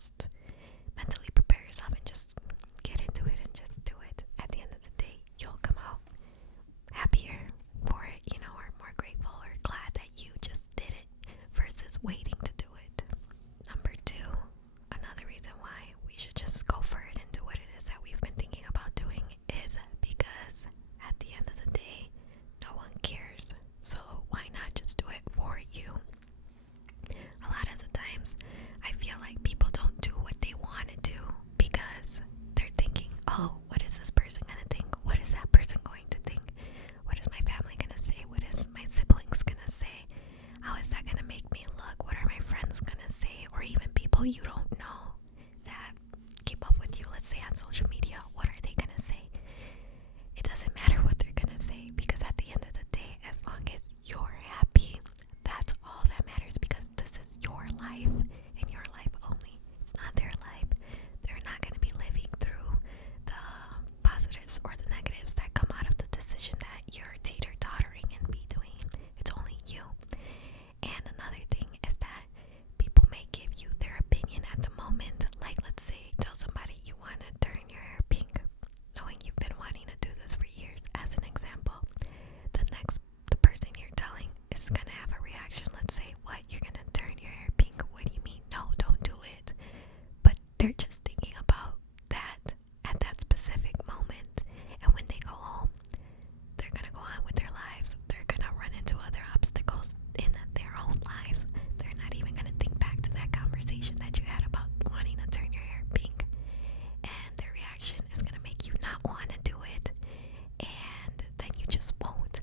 just mentally prepare yourself and just get into it and just do it. At the end of the day, you'll come out happier for it, or more grateful or glad that you just did it versus waiting to do it. Number two, another reason why we should just go for it and do what it is that we've been thinking about doing is because at the end of the day, no one cares. So why not just do it for you? A lot of the times, I feel like people don't do what they want to do because they're thinking, oh, what is this person going to think? What is that person going to think? What is my family going to say? What is my siblings going to say? How is that going to make me look? What are my friends going to say? Or even people you don't know that keep up with you, let's say on social media, what are they going to say? It doesn't matter what they're going to say because at the end of the day, as long as you're happy, that's all that matters because this is your life and your life only. It's not their life. They're not going to be living through the positives or the negatives that come out of the decision that you're teeter-tottering in between. It's only you. And another thing is that people may give you their opinion at the moment. Like, let's say, tell somebody you want to turn your hair pink, knowing you've been wanting to do this for years, as an example. The person you're telling is gonna have a reaction. Let's say, what, you're gonna turn your hair pink? What do you mean? No, don't do it. But they're just thinking about that at that specific moment. And when they go home, they're gonna go on with their lives. They're gonna run into other obstacles in their own lives. They're not even gonna think back to that conversation that you had about wanting to turn your hair pink. And their reaction is gonna make you not want to do it. And then you just won't.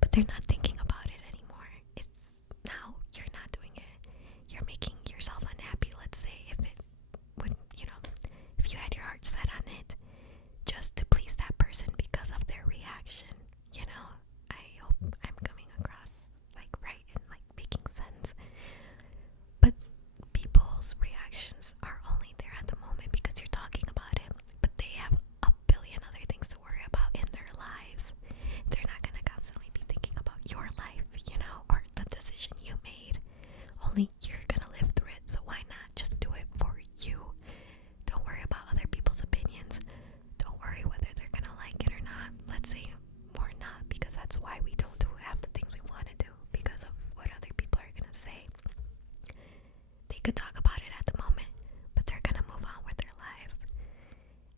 But they're not thinking about it anymore. It's now you're not doing it. You're making yourself unhappy. Let's say if it would, if you had your heart set on it just to please that person because of their reaction, I hope I'm coming across like right and like making sense. But people's reactions are only there at the moment because you're talking about it. But they have a billion other things to worry about in their lives. They're not going to constantly be thinking about your life, or the decision you made. Only you're going to live through it. So why not just do it for you? Don't worry about other people's opinions. Don't worry whether they're going to like it or not. Let's say more not, because that's why we don't do half the things we want to do, because of what other people are going to say. They could talk about it at the moment, but they're going to move on with their lives.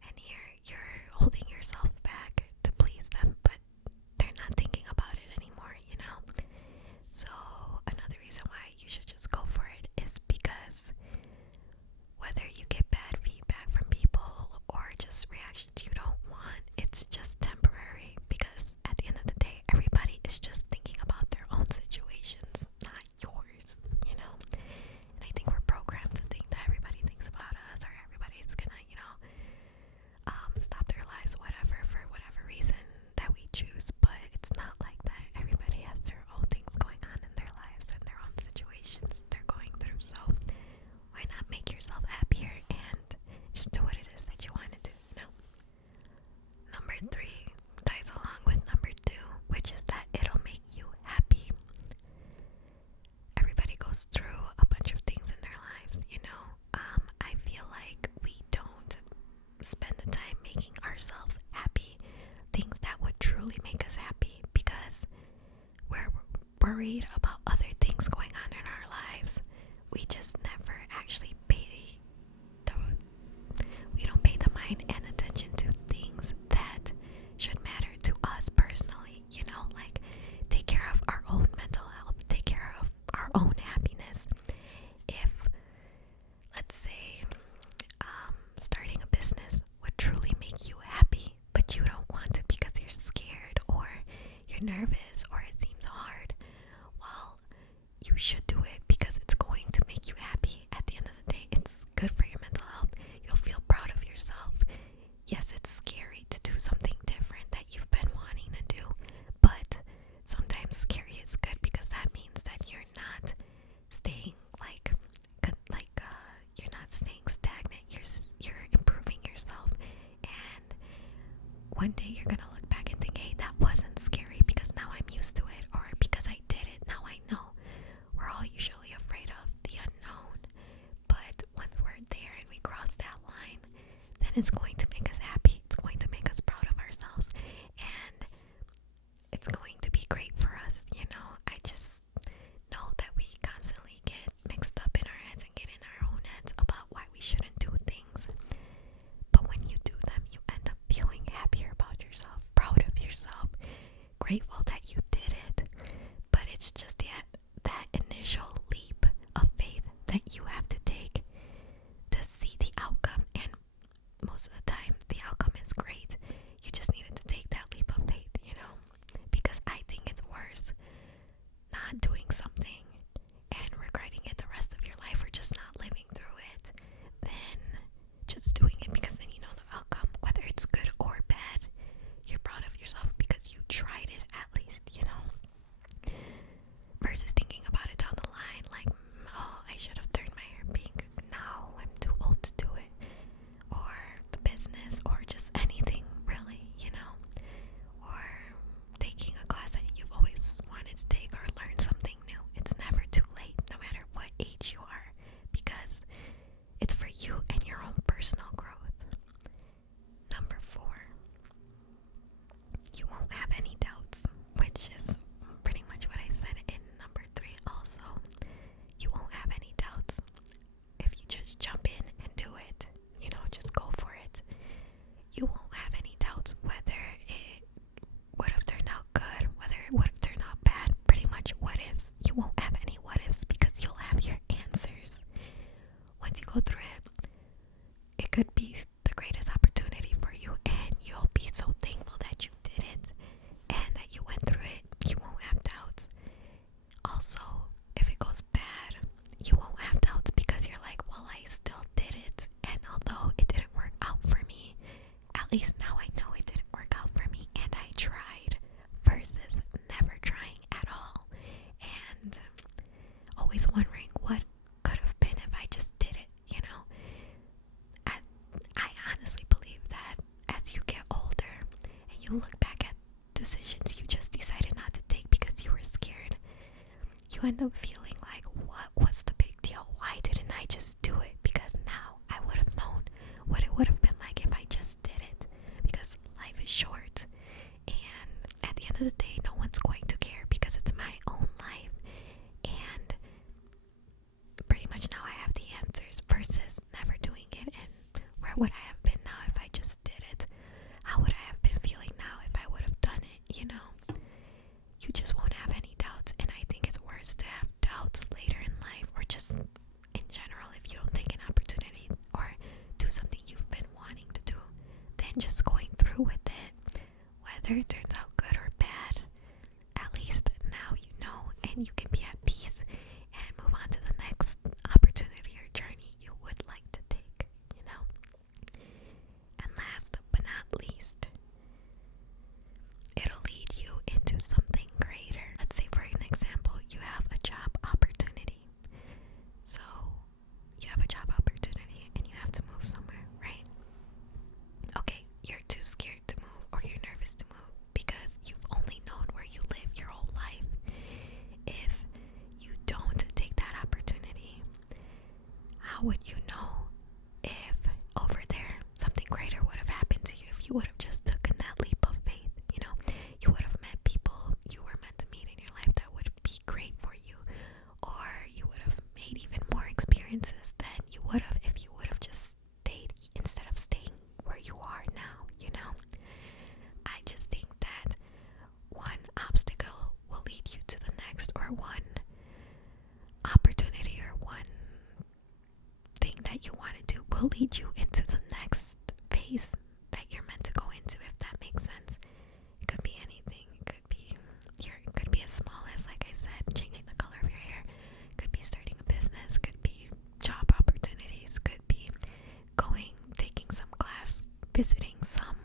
And here you're holding yourself back to please them, but they're not thinking about it anymore, So another reason why you should just go for it is because whether you get bad feedback from people or just reactions you don't want, it's just temporary, because at the end of the day, everybody is just thinking about their own situations, not yours, And I think we're programmed to think that everybody thinks about us, or everybody's gonna, stop their lives, whatever, for whatever reason that we choose. But it's not like that. Everybody has their own things going on in their lives and their own situations they're going through. So why not make yourself happier and just do what it is that you want to do, Number three, and it's going to make us happy. It's going to make us proud of ourselves, and it's going to be great for us. I just know that we constantly get mixed up in our heads and get in our own heads about why we shouldn't do things. But when you do them, you end up feeling happier about yourself, proud of yourself, grateful that you did it. But it's just that initial leap of faith that you have to take to see the outcome. And most of the time, the outcome is great. You just needed to take that leap of faith, because I think it's worse not doing something and regretting it the rest of your life, or just not living through it, than just doing it because then you know the outcome. Whether it's good or bad, you're proud of yourself because you tried it at least, versus thinking about it down the line like, oh, I should have turned my hair pink. No, I'm too old to do it. Or the business, or just anything really, or taking a class that you've always wanted to take, or learn something new. It's never too late, no matter what age you are, because it's for you and your own personal growth. Number 4, you won't have any doubts, which is pretty much what I said in number 3 also. You won't have any doubts if you just jump in and do it. Just go for it. You won't have any doubts whether it would have turned out good, whether it would have turned out bad. Pretty much what ifs. You won't have any what ifs because you'll have your answers. Once you go through it, it could be the greatest opportunity for you, and you'll be so thankful that you did it and that you went through it. You won't have doubts. Also, if it goes bad, you won't have doubts because you're like, well, I still did it, and although it didn't work out for me, at least now I know it didn't work out for me and I tried, versus never trying at all and always wondering what could have been if I just did it. I honestly believe that as you get older and you look back at decisions you just decided not to take because you were scared, you end up feeling like, what was the big deal? Why didn't I just do it? Because now I would have known what it would have been like if I just did it. Because life is short, and at the end of the day, no one's going to care because it's my own life. And pretty much now I have the answers, versus never doing it. And where would I have been now if I just did it? How would I have been feeling now if I would have done it? You just won't have any doubts. And I think it's worse to have doubts later in life, or just in general, if you don't take an opportunity or do something you've been wanting to do, than just going through with it. Whether it turns out good or bad, at least now you know, and you can be at peace and move on to the next opportunity or journey you would like to take. And last but not least, it'll lead you into something greater. Let's say, for an example, you have a job opportunity. So you have a job opportunity and you have to move somewhere, right? Okay, you're too scared to move, or you're nervous to move because you've only known where you live your whole life. If you don't take that opportunity, how would you know if over there something greater would have happened to you if you would have just taken that leap of faith? You would have met people you were meant to meet in your life that would be great for you, or you would have made even more experiences than you would have if you would have just stayed instead of staying where you are now. I just think that one obstacle will lead you to the next, or one opportunity or one thing that you want to do will lead you into the next phase that you're meant to go into, if that makes sense. It could be anything. It could be as small as, like I said, changing the color of your hair. It could be starting a business. Could be job opportunities. Could be taking some class, visiting some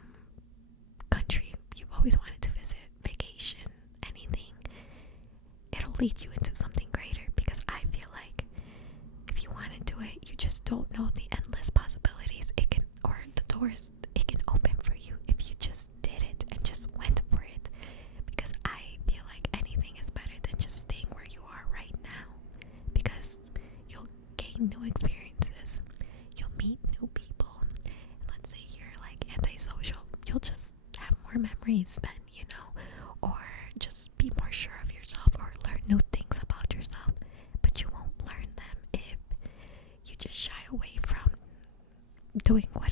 country you've always wanted to visit, vacation, anything. It'll lead you into something greater, because I feel like if you want to do it, you just don't know the endless possibilities the doors it can open for you if you just did it and just went for it. Because I feel like anything is better than just staying where you are right now, because you'll gain new experiences, you'll meet new people. Let's say nice then, you know, or just be more sure of yourself or learn new things about yourself. But you won't learn them if you just shy away from doing what